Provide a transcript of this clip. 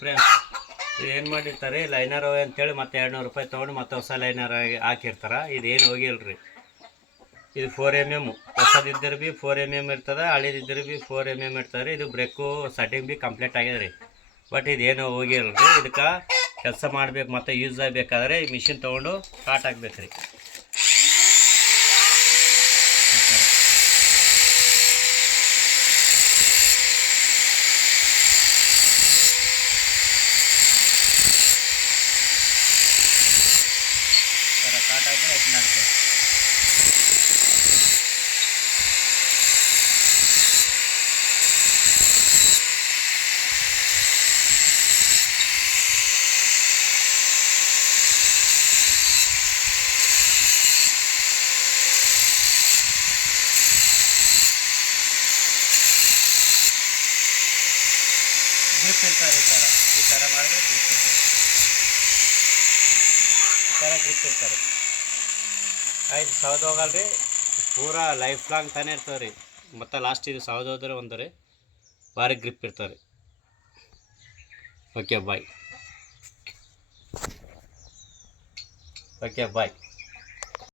Friends ಏನು ಮಾಡಿರ್ತಾರೆ liner ಅಂತೇಳಿ ಮತ್ತೆ 200 ರೂಪಾಯಿ ತೊಗೊಂಡು ಮತ್ತೆ ಹೊಸ ಲೈನರ್ ಹಾಕಿರ್ತಾರೆ. ಇದೇನು ಹೋಗಿಲ್ರಿ. ಇದು 4mm ಹೊಸದಿದ್ದರೆ ಭೀ 4mm ಇರ್ತದೆ, ಹಳಿದಿದ್ದರೆ ಭೀ 4mm ಇರ್ತದೆ. ಇದು ಬ್ರೇಕು ಸೆಟ್ಟಿಂಗ್ ಭೀ ಕಂಪ್ಲೀಟ್ ಆಗ್ಯದ ರೀ. ಬಟ್ ಇದೇನು ಹೋಗಿಲ್ರಿ. ಇದಕ್ಕೆ ಕೆಲಸ ಮಾಡ್ಬೇಕು ಮತ್ತು ಯೂಸ್ ಆಗಬೇಕಾದ್ರೆ ಈ ಮಿಷಿನ್ ತೊಗೊಂಡು ಸ್ಟಾರ್ಟ್ ಆಗ್ಬೇಕು ರೀ. ಸ್ಟಾರ್ಟ್ ಆಗಿ ಓಪನ್ ಆಗ್ತದೆ. ಗ್ರಿಪ್ ಇರ್ತಾರೆ ಈ ಥರ ಮಾಡಿದ್ರೆ ಗ್ರಿಪ್ ಇರ್ತಾರೆ. ಈ ಥರ ಗ್ರಿಪ್ ಇರ್ತಾರೆ. ಆಯ್ತು ಸೌದು ಹೋಗಲ್ರಿ, ಪೂರಾ ಲೈಫ್ ಲಾಂಗ್ ತಾನೇ ಇರ್ತವೆ ರೀ. ಮತ್ತು ಲಾಸ್ಟ್ ಇದು ಸೌದು ಹೋದ್ರೆ ಒಂದು ರೀ ಭಾರಿ ಗ್ರಿಪ್ ಇರ್ತಾರೆ. ಓಕೆ ಬಾಯ್.